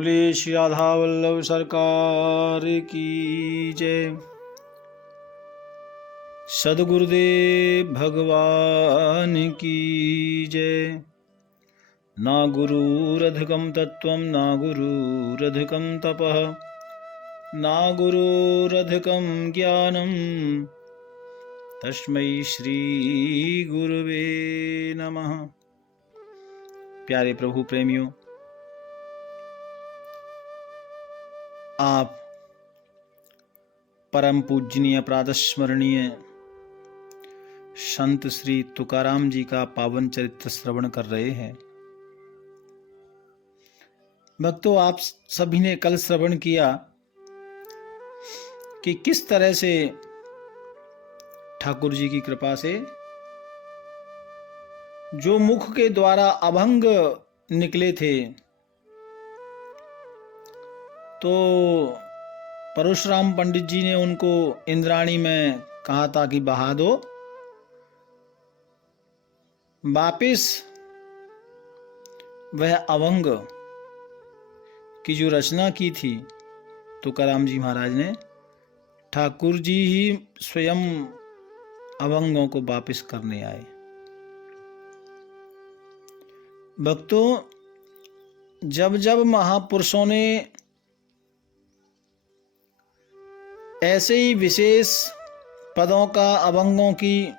बोलिए श्री राधा वल्लभ सरकार की जय। सद्गुरुदेव भगवान की जय। ना गुरुरधिकं तत्त्वं ना गुरुरधिकं तपः ना गुरुरधिकं ज्ञानं तस्मै श्री गुरुवे नमः। प्यारे प्रभु प्रेमियों, आप परम पूजनीय प्रातस्मरणीय संत श्री तुकाराम जी का पावन चरित्र श्रवण कर रहे हैं। भक्तों, आप सभी ने कल श्रवण किया कि किस तरह से ठाकुर जी की कृपा से जो मुख के द्वारा अभंग निकले थे, तो परशुराम पंडित जी ने उनको इंद्राणी में कहा था कि बहा दो। वापिस वह अभंग की जो रचना की थी तुकाराम जी महाराज ने, ठाकुर जी ही स्वयं अभंगों को वापिस करने आए। भक्तों, जब जब महापुरुषों ने ऐसे ही विशेष पदों का, अभंगों की,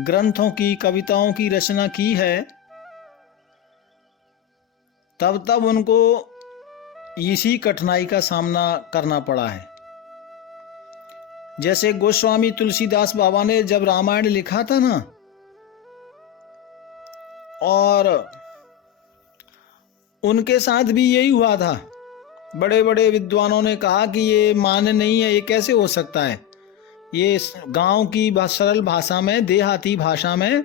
ग्रंथों की, कविताओं की रचना की है, तब तब उनको इसी कठिनाई का सामना करना पड़ा है। जैसे गोस्वामी तुलसीदास बाबा ने जब रामायण लिखा था ना, और उनके साथ भी यही हुआ था। बड़े बड़े विद्वानों ने कहा कि ये मान्य नहीं है, ये कैसे हो सकता है, ये गांव की सरल भाषा में, देहाती भाषा में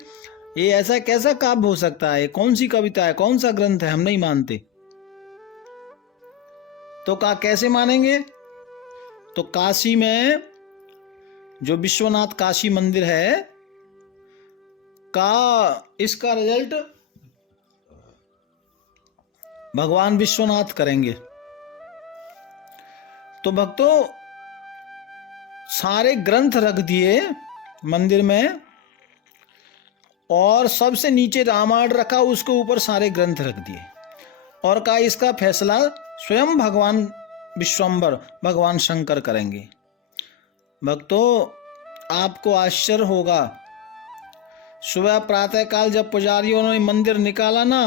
ये ऐसा कैसा काव्य हो सकता है, कौन सी कविता है, कौन सा ग्रंथ है, हम नहीं मानते। तो कहा कैसे मानेंगे? तो काशी में जो विश्वनाथ काशी मंदिर है का इसका रिजल्ट भगवान विश्वनाथ करेंगे। तो भक्तों, सारे ग्रंथ रख दिए मंदिर में और सबसे नीचे रामायण रखा, उसके ऊपर सारे ग्रंथ रख दिए और कहा इसका फैसला स्वयं भगवान विश्वम्भर, भगवान शंकर करेंगे। भक्तों, आपको आश्चर्य होगा, सुबह प्रातःकाल जब पुजारियों ने मंदिर निकाला ना,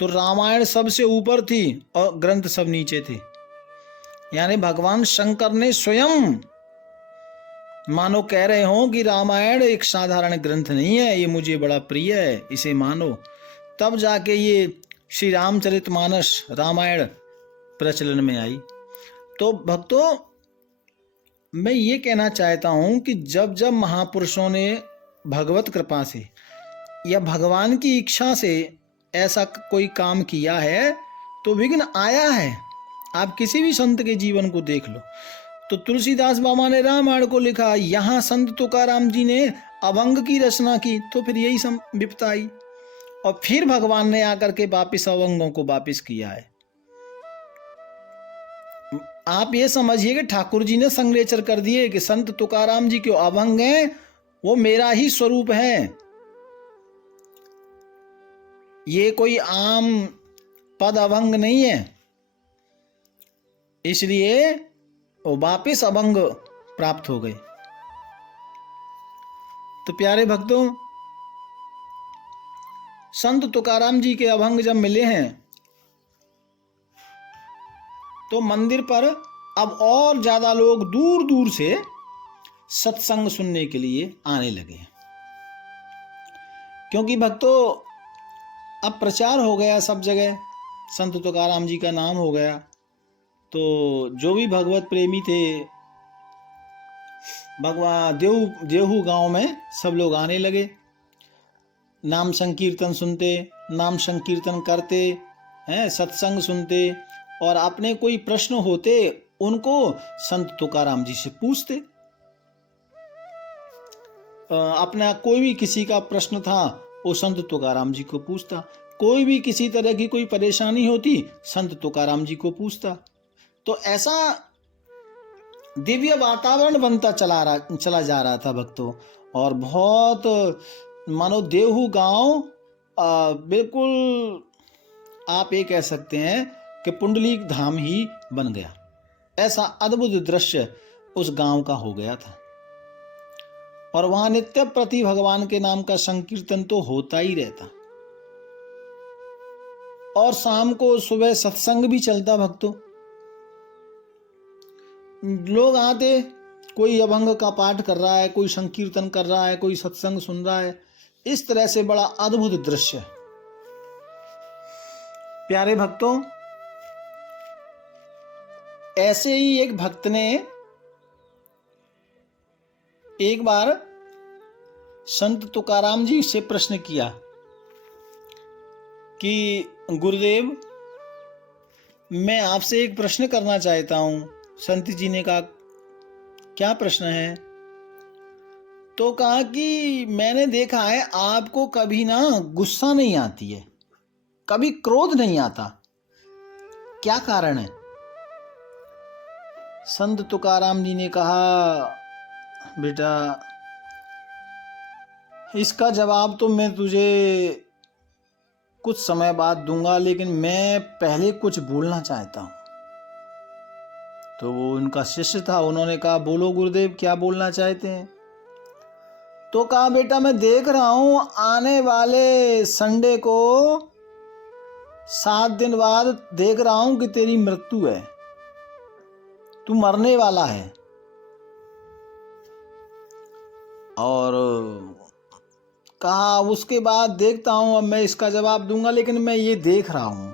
तो रामायण सबसे ऊपर थी और ग्रंथ सब नीचे थे। यानी भगवान शंकर ने स्वयं मानो कह रहे हो कि रामायण एक साधारण ग्रंथ नहीं है, ये मुझे बड़ा प्रिय है, इसे मानो। तब जाके ये श्री रामचरितमानस रामायण प्रचलन में आई। तो भक्तों, मैं ये कहना चाहता हूं कि जब जब महापुरुषों ने भगवत कृपा से या भगवान की इच्छा से ऐसा कोई काम किया है तो विघ्न आया है। आप किसी भी संत के जीवन को देख लो। तो तुलसीदास बाबा ने रामायण को लिखा, यहाँ संत तुकाराम जी ने अभंग की रचना की, तो फिर यही विपता आई और फिर भगवान ने आकर के वापिस अभंगों को वापिस किया है। आप ये समझिए कि ठाकुर जी ने संग्लेचर कर दिए कि संत तुकाराम जी के अभंग हैं, वो मेरा ही स्वरूप है, ये कोई आम पद अभंग नहीं है, इसलिए वो वापिस अभंग प्राप्त हो गए। तो प्यारे भक्तों, संत तुकाराम जी के अभंग जब मिले हैं तो मंदिर पर अब और ज्यादा लोग दूर दूर से सत्संग सुनने के लिए आने लगे, क्योंकि भक्तों अब प्रचार हो गया सब जगह, संत तुकाराम जी का नाम हो गया। तो जो भी भगवत प्रेमी थे, भगवान देहू गांव में सब लोग आने लगे, नाम संकीर्तन सुनते, नाम संकीर्तन करते हैं, सत्संग सुनते, और अपने कोई प्रश्न होते उनको संत तुकाराम जी से पूछते। अपना कोई भी किसी का प्रश्न था वो संत तुकाराम जी को पूछता। कोई भी किसी तरह की कोई परेशानी होती संत तुकाराम जी को पूछता। तो ऐसा दिव्य वातावरण बनता चला जा रहा था भक्तों। और बहुत मानो देवहू गांव बिल्कुल आप ये कह सकते हैं कि पुंडलीक धाम ही बन गया। ऐसा अद्भुत दृश्य उस गांव का हो गया था। और वहां नित्य प्रति भगवान के नाम का संकीर्तन तो होता ही रहता। और शाम को सुबह सत्संग भी चलता भक्तों। लोग आते, कोई अभंग का पाठ कर रहा है, कोई संकीर्तन कर रहा है, कोई सत्संग सुन रहा है। इस तरह से बड़ा अद्भुत दृश्य है। प्यारे भक्तों, ऐसे ही एक भक्त ने एक बार संत तुकाराम जी से प्रश्न किया कि गुरुदेव, मैं आपसे एक प्रश्न करना चाहता हूं। संत जी ने कहा, क्या प्रश्न है? तो कहा कि मैंने देखा है आपको कभी ना गुस्सा नहीं आती है, कभी क्रोध नहीं आता, क्या कारण है? संत तुकाराम जी ने कहा, बेटा इसका जवाब तो मैं तुझे कुछ समय बाद दूंगा, लेकिन मैं पहले कुछ बोलना चाहता हूं। तो वो उनका शिष्य था, उन्होंने कहा, बोलो गुरुदेव, क्या बोलना चाहते हैं? तो कहा, बेटा मैं देख रहा हूं आने वाले संडे को 7 दिन बाद देख रहा हूं कि तेरी मृत्यु है, तू मरने वाला है। और कहा उसके बाद देखता हूं, अब मैं इसका जवाब दूंगा, लेकिन मैं ये देख रहा हूं,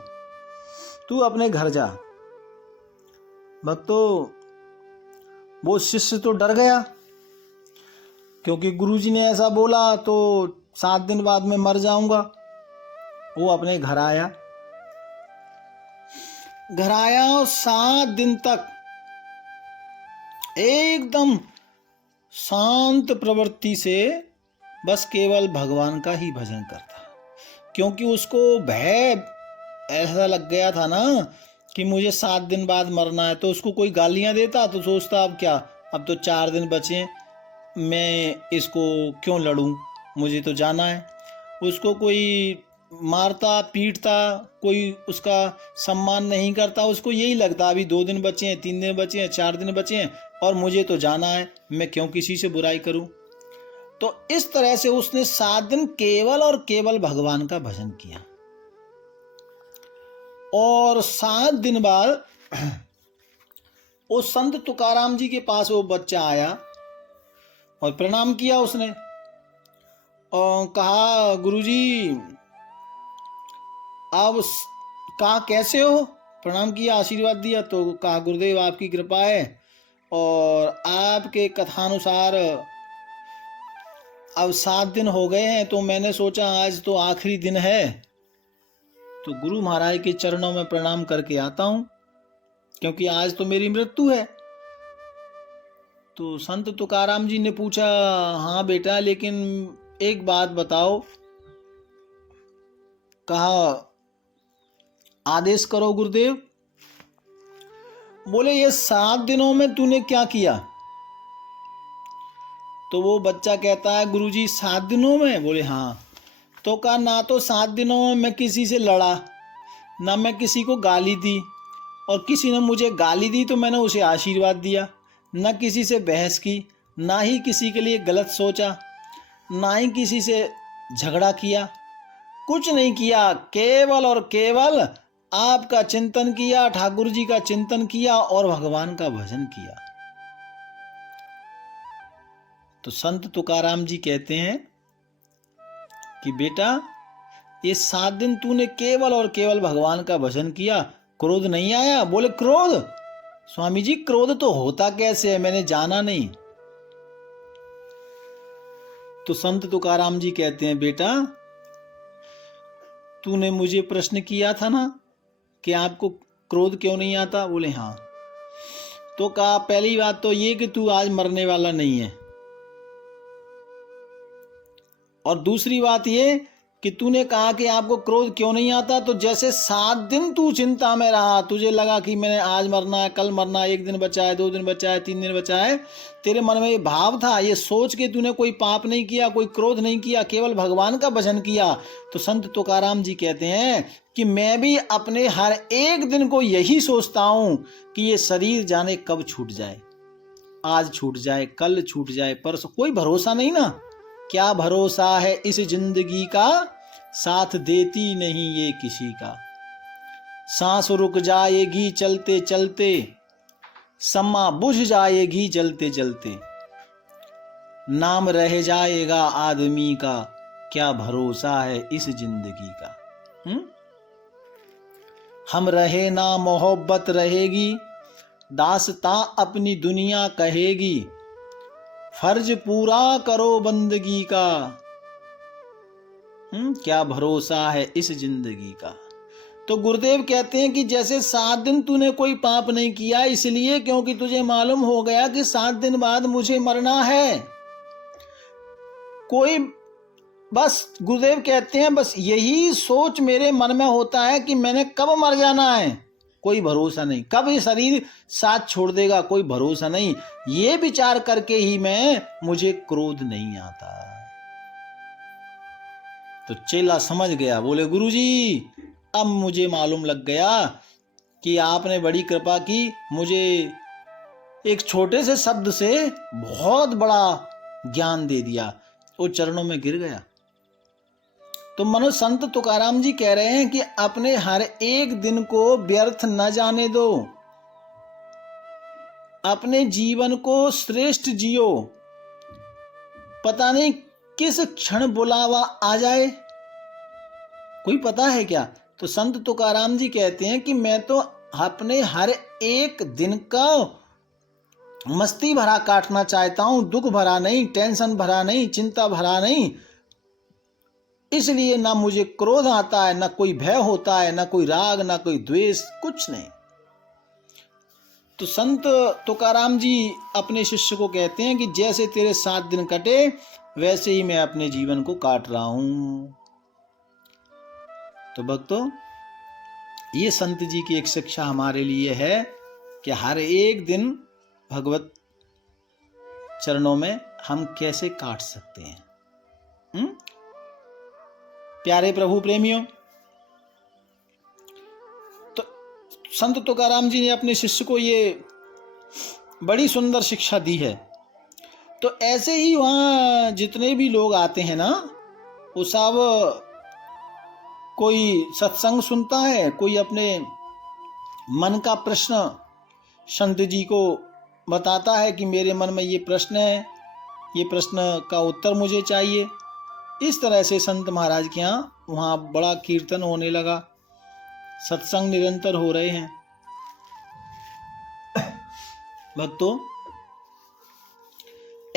तू अपने घर जा। भक्तों, वो शिष्य तो डर गया, क्योंकि गुरुजी ने ऐसा बोला तो 7 दिन बाद मैं मर जाऊंगा। वो अपने घर आया और 7 दिन तक एकदम शांत प्रवृत्ति से बस केवल भगवान का ही भजन करता। क्योंकि उसको भय ऐसा लग गया था ना कि मुझे 7 दिन बाद मरना है। तो उसको कोई गालियां देता तो सोचता, अब क्या, अब तो 4 दिन बचे, मैं इसको क्यों लड़ूं, मुझे तो जाना है। उसको कोई मारता पीटता, कोई उसका सम्मान नहीं करता। उसको यही लगता, अभी 2 दिन बचे हैं, 3 दिन बचे हैं, 4 दिन बचे हैं और मुझे तो जाना है, मैं क्यों किसी से बुराई करूं। तो इस तरह से उसने 7 दिन केवल और केवल भगवान का भजन किया। और 7 दिन बाद वो संत तुकाराम जी के पास वो बच्चा आया और प्रणाम किया उसने और कहा, गुरुजी आप कहा कैसे हो? प्रणाम किया, आशीर्वाद दिया। तो कहा, गुरुदेव आपकी कृपा है और आपके कथानुसार अब 7 दिन हो गए हैं, तो मैंने सोचा आज तो आखिरी दिन है, तो गुरु महाराज के चरणों में प्रणाम करके आता हूं, क्योंकि आज तो मेरी मृत्यु है। तो संत तुकाराम जी ने पूछा, हाँ बेटा, लेकिन एक बात बताओ। कहा, आदेश करो गुरुदेव। बोले, ये 7 दिनों में तूने क्या किया? तो वो बच्चा कहता है, गुरुजी 7 दिनों में? बोले हाँ। तो कहा, ना तो 7 दिनों में मैं किसी से लड़ा, ना मैं किसी को गाली दी, और किसी ने मुझे गाली दी तो मैंने उसे आशीर्वाद दिया, ना किसी से बहस की, ना ही किसी के लिए गलत सोचा, ना ही किसी से झगड़ा किया, कुछ नहीं किया। केवल और केवल आपका चिंतन किया, ठाकुर जी का चिंतन किया और भगवान का भजन किया। तो संत तुकाराम जी कहते हैं कि बेटा ये 7 दिन तूने केवल और केवल भगवान का भजन किया, क्रोध नहीं आया? बोले, क्रोध? स्वामी जी क्रोध तो होता कैसे है, मैंने जाना नहीं। तो संत तुकाराम जी कहते हैं, बेटा तूने मुझे प्रश्न किया था ना कि आपको क्रोध क्यों नहीं आता? बोले हाँ। तो कहा, पहली बात तो ये कि तू आज मरने वाला नहीं है, और दूसरी बात ये कि तूने कहा कि आपको क्रोध क्यों नहीं आता, तो जैसे 7 दिन तू चिंता में रहा, तुझे लगा कि मैंने आज मरना है, कल मरना है, 1 दिन बचा है, 2 दिन बचा है, 3 दिन बचा है, तेरे मन में ये भाव था, ये सोच के तूने कोई पाप नहीं किया, कोई क्रोध नहीं किया, केवल भगवान का भजन किया। तो संत तुकाराम जी कहते हैं कि मैं भी अपने हर एक दिन को यही सोचता हूं कि ये शरीर जाने कब छूट जाए, आज छूट जाए, कल छूट जाए, परसों, कोई भरोसा नहीं ना। क्या भरोसा है इस जिंदगी का, साथ देती नहीं ये किसी का। सांस रुक जाएगी चलते चलते, समा बुझ जाएगी जलते जलते, नाम रह जाएगा आदमी का, क्या भरोसा है इस जिंदगी का। हम रहे ना मोहब्बत रहेगी, दास्ता अपनी दुनिया कहेगी, फर्ज पूरा करो बंदगी का, क्या भरोसा है इस जिंदगी का। तो गुरुदेव कहते हैं कि जैसे 7 दिन तूने कोई पाप नहीं किया, इसलिए क्योंकि तुझे मालूम हो गया कि 7 दिन बाद मुझे मरना है। कोई बस गुरुदेव कहते हैं बस यही सोच मेरे मन में होता है कि मैंने कब मर जाना है, कोई भरोसा नहीं, कब ये शरीर साथ छोड़ देगा, कोई भरोसा नहीं। ये विचार करके ही मुझे क्रोध नहीं आता। तो चेला समझ गया, बोले गुरुजी अब मुझे मालूम लग गया कि आपने बड़ी कृपा की, मुझे एक छोटे से शब्द से बहुत बड़ा ज्ञान दे दिया। वो चरणों में गिर गया। तो मनो संत तुकाराम जी कह रहे हैं कि अपने हर एक दिन को व्यर्थ न जाने दो, अपने जीवन को श्रेष्ठ जियो, पता नहीं किस क्षण बुलावा आ जाए, कोई पता है क्या। तो संत तुकाराम जी कहते हैं कि मैं तो अपने हर एक दिन का मस्ती भरा काटना चाहता हूं, दुख भरा नहीं, टेंशन भरा नहीं, चिंता भरा नहीं। इसलिए ना मुझे क्रोध आता है, ना कोई भय होता है, ना कोई राग, ना कोई द्वेष, कुछ नहीं। तो संत तुकाराम जी अपने शिष्य को कहते हैं कि जैसे तेरे 7 दिन कटे वैसे ही मैं अपने जीवन को काट रहा हूं। तो भक्तों, ये संत जी की एक शिक्षा हमारे लिए है कि हर एक दिन भगवत चरणों में हम कैसे काट सकते हैं। प्यारे प्रभु प्रेमियों, तो संत तुकाराम जी ने अपने शिष्य को ये बड़ी सुंदर शिक्षा दी है। तो ऐसे ही वहाँ जितने भी लोग आते हैं ना, वो सब कोई सत्संग सुनता है, कोई अपने मन का प्रश्न संत जी को बताता है कि मेरे मन में ये प्रश्न है, ये प्रश्न का उत्तर मुझे चाहिए। इस तरह से संत महाराज के यहाँ वहाँ बड़ा कीर्तन होने लगा, सत्संग निरंतर हो रहे हैं। भक्तों,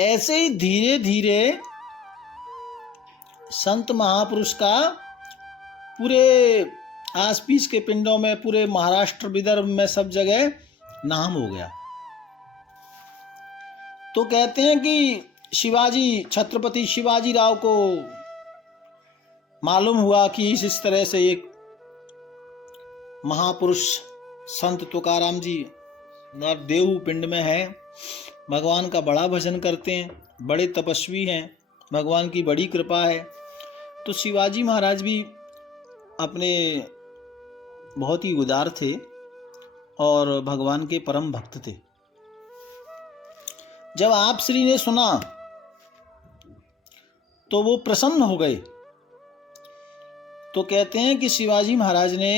ऐसे ही धीरे धीरे संत महापुरुष का पूरे आस पीस के पिंडों में, पूरे महाराष्ट्र विदर्भ में सब जगह नाम हो गया। तो कहते हैं कि शिवाजी, छत्रपति शिवाजी राव को मालूम हुआ कि इस तरह से एक महापुरुष संत तुकाराम जी देहू पिंड में है, भगवान का बड़ा भजन करते हैं, बड़े तपस्वी हैं, भगवान की बड़ी कृपा है। तो शिवाजी महाराज भी अपने बहुत ही उदार थे और भगवान के परम भक्त थे। जब आप श्री ने सुना तो वो प्रसन्न हो गए। तो कहते हैं कि शिवाजी महाराज ने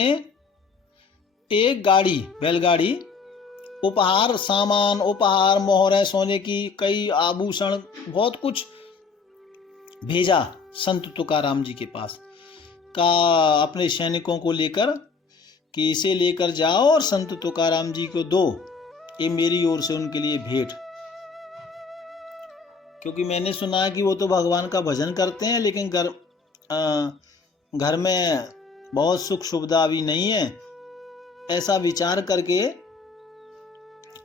एक गाड़ी, बैलगाड़ी, उपहार सामान, उपहार, मोहरें, सोने की, कई आभूषण, बहुत कुछ भेजा संत तुकाराम जी के पास, का अपने सैनिकों को लेकर कि इसे लेकर जाओ और संत तुकाराम जी को दो, ये मेरी ओर से उनके लिए भेंट। क्योंकि मैंने सुना है कि वो तो भगवान का भजन करते हैं, लेकिन घर में बहुत सुख सुविधा अभी नहीं है। ऐसा विचार करके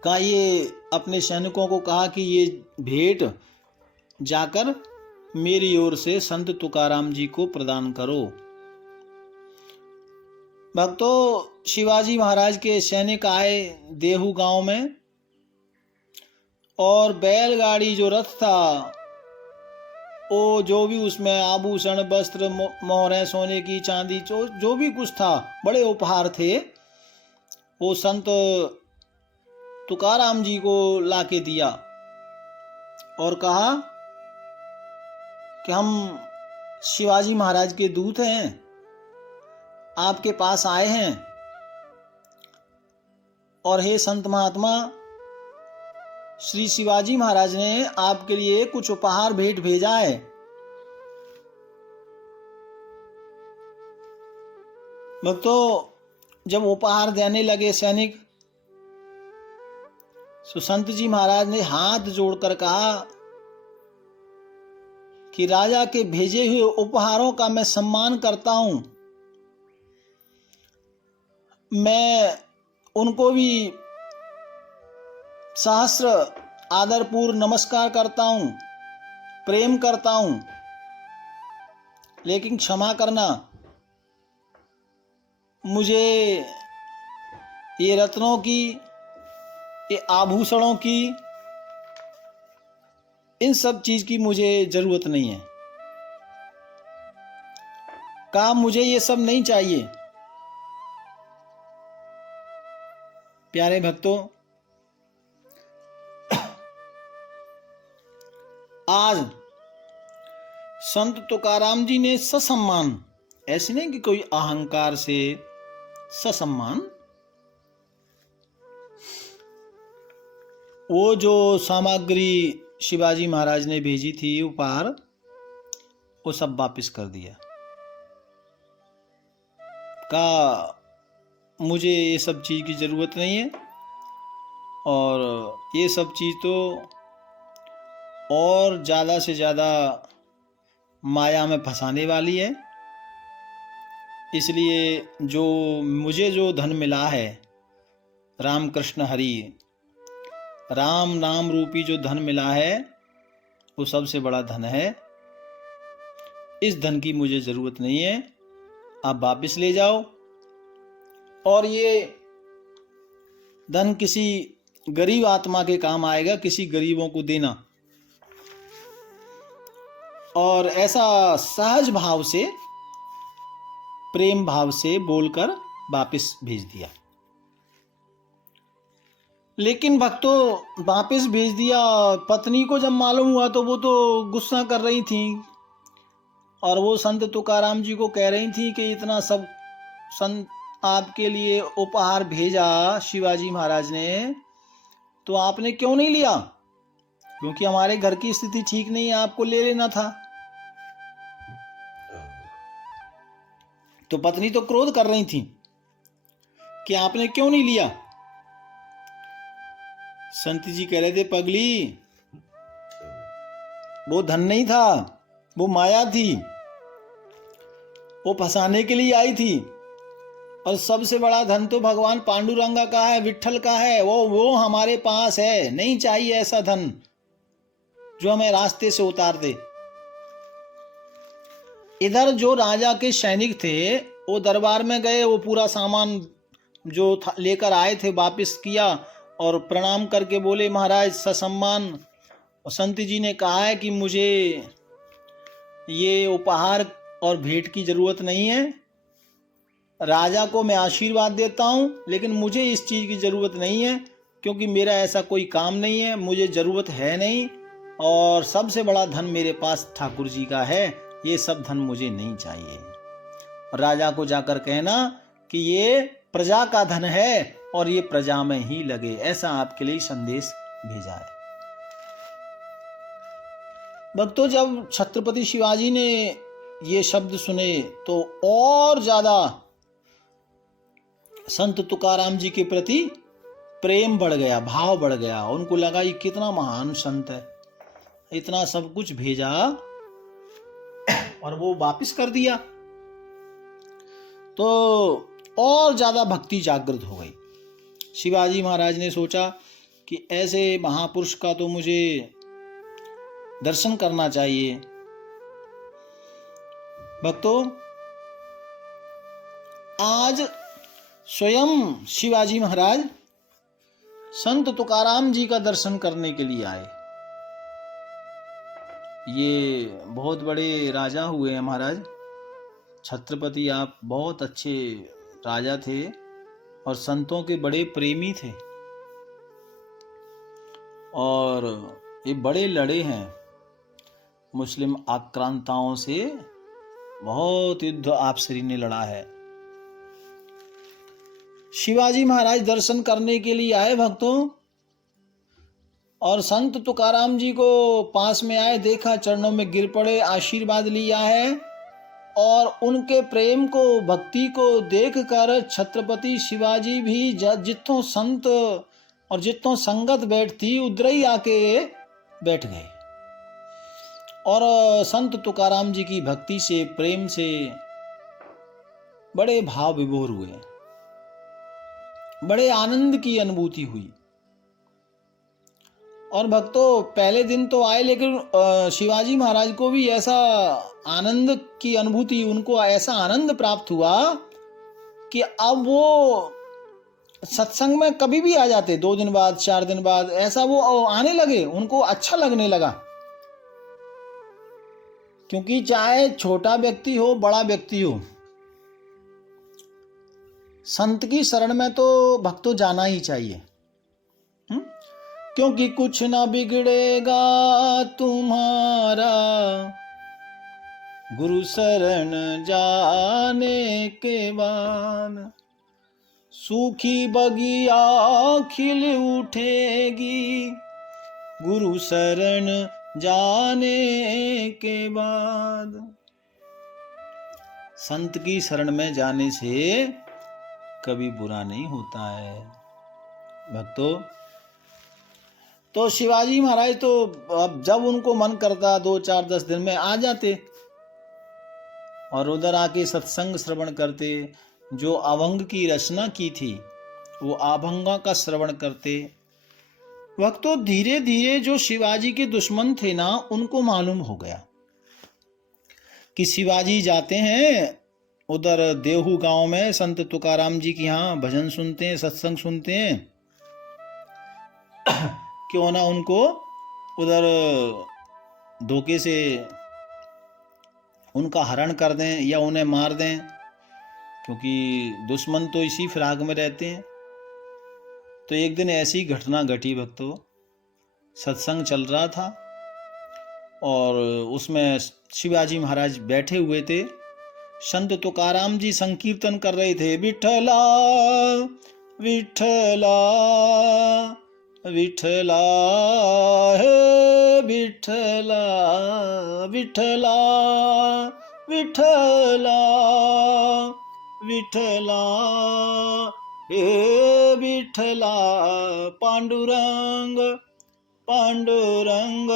ये अपने सैनिकों को कहा कि ये भेंट जाकर मेरी ओर से संत तुकाराम जी को प्रदान करो। भक्तों, शिवाजी महाराज के सैनिक आए देहू गांव में, और बैलगाड़ी जो रथ था, वो जो भी उसमें आभूषण, वस्त्र, मोहरें, सोने की, चांदी, जो भी कुछ था, बड़े उपहार थे, वो संत तुकाराम जी को लाके दिया और कहा कि हम शिवाजी महाराज के दूत हैं, आपके पास आए हैं, और हे संत महात्मा, श्री शिवाजी महाराज ने आपके लिए कुछ उपहार भेंट भेजा है। भक्तों, जब उपहार देने लगे सैनिक, तो संत जी महाराज ने हाथ जोड़कर कहा कि राजा के भेजे हुए उपहारों का मैं सम्मान करता हूं, मैं उनको भी सहस्र आदरपूर्व नमस्कार करता हूं, प्रेम करता हूं, लेकिन क्षमा करना, मुझे ये रत्नों की, ये आभूषणों की, इन सब चीज की मुझे जरूरत नहीं है। कहा मुझे ये सब नहीं चाहिए। प्यारे भक्तों, आज संत तुकाराम जी ने ससम्मान, ऐसे नहीं कि कोई अहंकार से, ससम्मान, वो जो सामग्री शिवाजी महाराज ने भेजी थी उपहार, वो सब वापस कर दिया। कहा मुझे ये सब चीज की जरूरत नहीं है, और ये सब चीज तो और ज्यादा से ज्यादा माया में फंसाने वाली है, इसलिए मुझे जो धन मिला है, राम कृष्ण हरि, राम नाम रूपी जो धन मिला है, वो सबसे बड़ा धन है। इस धन की मुझे जरूरत नहीं है, आप वापस ले जाओ, और ये धन किसी गरीब आत्मा के काम आएगा, किसी गरीबों को देना। और ऐसा सहज भाव से, प्रेम भाव से बोलकर वापस भेज दिया। लेकिन भक्तों, वापस भेज दिया। पत्नी को जब मालूम हुआ तो वो तो गुस्सा कर रही थी, और वो संत तुकाराम जी को कह रही थी कि इतना सब संत आपके लिए उपहार भेजा शिवाजी महाराज ने, तो आपने क्यों नहीं लिया? क्योंकि हमारे घर की स्थिति ठीक नहीं है, आपको ले लेना था। तो पत्नी तो क्रोध कर रही थी कि आपने क्यों नहीं लिया। संत जी कह रहे थे, पगली, वो धन नहीं था, वो माया थी, वो फंसाने के लिए आई थी। और सबसे बड़ा धन तो भगवान पांडुरंगा का है, विट्ठल का है, वो हमारे पास है। नहीं चाहिए ऐसा धन जो हमें रास्ते से उतार दे। इधर जो राजा के सैनिक थे, वो दरबार में गए, वो पूरा सामान जो लेकर आए थे वापस किया, और प्रणाम करके बोले, महाराज ससम्मान, और संत जी ने कहा है कि मुझे ये उपहार और भेंट की जरूरत नहीं है, राजा को मैं आशीर्वाद देता हूँ, लेकिन मुझे इस चीज़ की ज़रूरत नहीं है, क्योंकि मेरा ऐसा कोई काम नहीं है, मुझे ज़रूरत है नहीं, और सबसे बड़ा धन मेरे पास ठाकुर जी का है, ये सब धन मुझे नहीं चाहिए। राजा को जाकर कहना कि ये प्रजा का धन है और ये प्रजा में ही लगे, ऐसा आपके लिए संदेश भेजा है। भक्तों, जब छत्रपति शिवाजी ने ये शब्द सुने तो और ज्यादा संत तुकाराम जी के प्रति प्रेम बढ़ गया, भाव बढ़ गया। उनको लगा ये कितना महान संत है, इतना सब कुछ भेजा और वो वापस कर दिया, तो और ज्यादा भक्ति जागृत हो गई। शिवाजी महाराज ने सोचा कि ऐसे महापुरुष का तो मुझे दर्शन करना चाहिए, भक्तों, आज स्वयं शिवाजी महाराज संत तुकाराम जी का दर्शन करने के लिए आए। ये बहुत बड़े राजा हुए हैं महाराज, छत्रपति आप बहुत अच्छे राजा थे और संतों के बड़े प्रेमी थे और ये बड़े लड़े हैं मुस्लिम आक्रांताओं से, बहुत युद्ध आप श्री ने लड़ा है। शिवाजी महाराज दर्शन करने के लिए आए भक्तों, और संत तुकाराम जी को पास में आए, देखा, चरणों में गिर पड़े, आशीर्वाद लिया है। और उनके प्रेम को, भक्ति को देखकर छत्रपति शिवाजी भी जितों संत और जितों संगत बैठती उधर ही आके बैठ गए और संत तुकाराम जी की भक्ति से, प्रेम से बड़े भाव विभोर हुए, बड़े आनंद की अनुभूति हुई। और भक्तों, पहले दिन तो आए, लेकिन शिवाजी महाराज को भी ऐसा आनंद की अनुभूति, उनको ऐसा आनंद प्राप्त हुआ कि अब वो सत्संग में कभी भी आ जाते, 2 दिन बाद, 4 दिन बाद, ऐसा वो आने लगे, उनको अच्छा लगने लगा। क्योंकि चाहे छोटा व्यक्ति हो, बड़ा व्यक्ति हो, संत की शरण में तो भक्तों जाना ही चाहिए। क्योंकि कुछ ना बिगड़ेगा तुम्हारा गुरु शरण जाने के बाद, सूखी बगिया खिल उठेगी गुरु शरण जाने के बाद। संत की शरण में जाने से कभी बुरा नहीं होता है भक्तों। तो शिवाजी महाराज तो अब जब उनको मन करता 2, 4, 10 दिन में आ जाते और उधर आके सत्संग श्रवण करते, जो अभंग की रचना की थी वो अभंगा का श्रवण करते। भक्तों, धीरे धीरे जो शिवाजी के दुश्मन थे ना, उनको मालूम हो गया कि शिवाजी जाते हैं उधर देहू गांव में संत तुकाराम जी के यहाँ भजन सुनते हैं, सत्संग सुनते हैं, क्यों ना उनको उधर धोखे से उनका हरण कर दें या उन्हें मार दें, क्योंकि दुश्मन तो इसी फिराक में रहते हैं। तो एक दिन ऐसी घटना घटी भक्तों, सत्संग चल रहा था और उसमें शिवाजी महाराज बैठे हुए थे, संत तुकाराम जी संकीर्तन कर रहे थे, विठला विठला विठला हे विठला विठला विठला विठला हे विठला, पांडुरंग पांडुरंग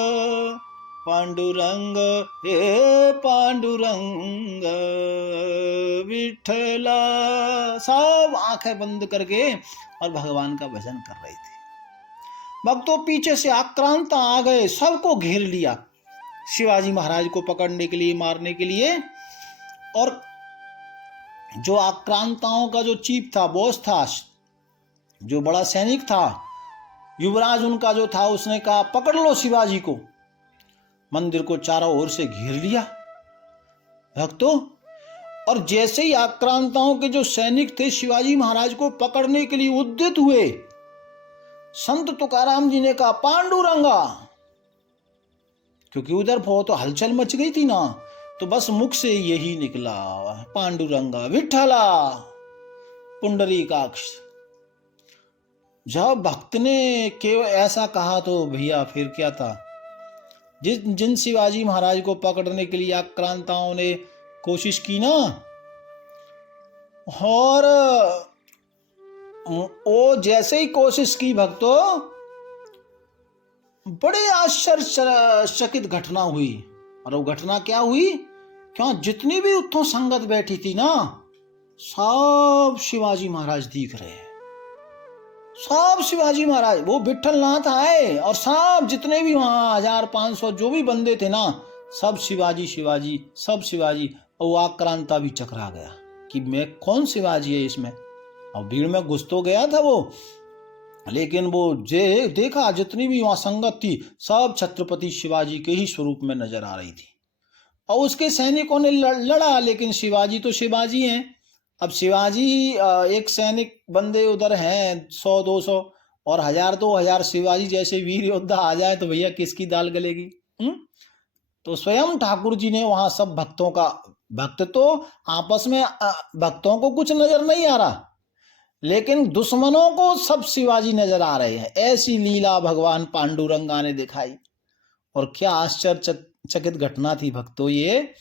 पांडुरंग हे पांडुरंग विठला। सब आंखें बंद करके और भगवान का भजन कर रहे थे। भक्तों, पीछे से आक्रांत आ गए, सबको घेर लिया शिवाजी महाराज को पकड़ने के लिए, मारने के लिए। और जो आक्रांताओं का जो चीफ था, बॉस था, जो बड़ा सैनिक था, युवराज उनका जो था, उसने कहा पकड़ लो शिवाजी को। मंदिर को चारों ओर से घेर लिया भक्तों। और जैसे ही आक्रांताओं के जो सैनिक थे शिवाजी महाराज को पकड़ने के लिए उद्यत हुए, संत तुकाराम जी ने कहा पांडुरंगा, क्योंकि उधर बहुत हलचल मच गई थी ना, तो बस मुख से यही निकला, पांडुरंगा विठला पुंडरीकाक्ष। जब भक्त ने केवल ऐसा कहा तो भैया फिर क्या था, जिन शिवाजी महाराज को पकड़ने के लिए आक्रांताओं ने कोशिश की ना, और वो जैसे ही कोशिश की भक्तों, बड़े आश्चर्यचकित घटना हुई। और वो घटना क्या हुई, क्या जितनी भी उत्थों संगत बैठी थी ना, सब शिवाजी महाराज दिख रहे हैं, सब शिवाजी महाराज, वो विठलनाथ आए और सब जितने भी वहां 1500 जो भी बंदे थे ना, सब शिवाजी शिवाजी, सब शिवाजी। और वो आक्रांता भी चकरा गया कि मैं कौन शिवाजी है इसमें। और भीड़ में घुस तो गया था वो, लेकिन वो जे देखा जितनी भी वहां संगत थी सब छत्रपति शिवाजी के ही स्वरूप में नजर आ रही थी। और उसके सैनिकों ने लड़ा, लेकिन शिवाजी तो शिवाजी हैं। अब शिवाजी एक सैनिक बंदे उधर हैं 100-200, और 1000-2000 शिवाजी जैसे वीर योद्धा आ जाए तो भैया किसकी दाल गलेगी। तो स्वयं ठाकुर जी ने वहां सब भक्तों का, भक्त तो आपस में भक्तों को कुछ नजर नहीं आ रहा, लेकिन दुश्मनों को सब शिवाजी नजर आ रहे हैं। ऐसी लीला भगवान पांडुरंगा ने दिखाई, और क्या आश्चर्यचकित घटना थी भक्तों ये।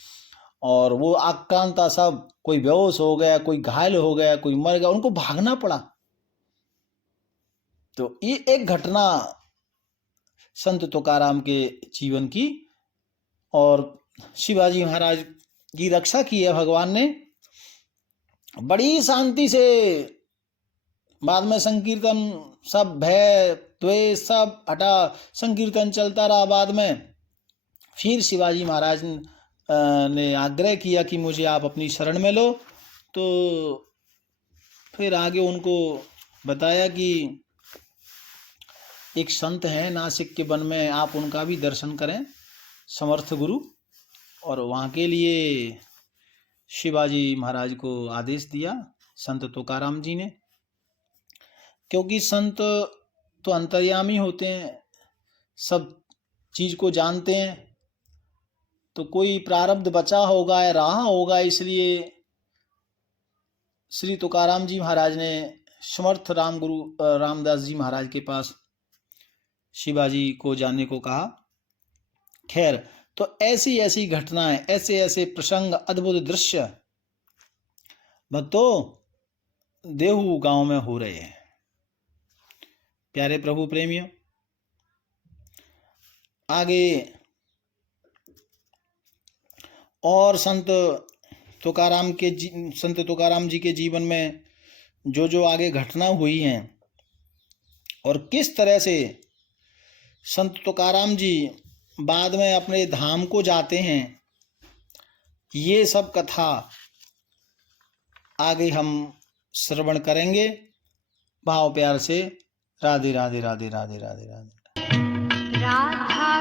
और वो आक्रांता सब, कोई बेहोश हो गया, कोई घायल हो गया, कोई मर गया, उनको भागना पड़ा। तो ये एक घटना संत तुकाराम के जीवन की, और शिवाजी महाराज की रक्षा की है भगवान ने बड़ी शांति से। बाद में संकीर्तन सब भय द्वेष सब हटा, संकीर्तन चलता रहा। बाद में फिर शिवाजी महाराज ने आग्रह किया कि मुझे आप अपनी शरण में लो। तो फिर आगे उनको बताया कि एक संत हैं नासिक के वन में, आप उनका भी दर्शन करें, समर्थ गुरु। और वहाँ के लिए शिवाजी महाराज को आदेश दिया संत तुकाराम जी ने, क्योंकि संत तो अंतर्यामी होते हैं, सब चीज को जानते हैं। तो कोई प्रारब्ध बचा होगा या रहा होगा, इसलिए श्री तुकाराम जी महाराज ने समर्थ राम गुरु रामदास जी महाराज के पास शिवाजी को जाने को कहा। खैर, तो ऐसी ऐसी घटनाएं, ऐसे ऐसे प्रसंग, अद्भुत दृश्य भक्तों देहू गांव में हो रहे हैं। प्यारे प्रभु प्रेमियों, आगे और संत तुकाराम जी के जीवन में जो जो आगे घटना हुई हैं, और किस तरह से संत तुकाराम जी बाद में अपने धाम को जाते हैं, ये सब कथा आगे हम श्रवण करेंगे। भाव प्यार से राधे राधे राधे राधे राधे राधे। राधा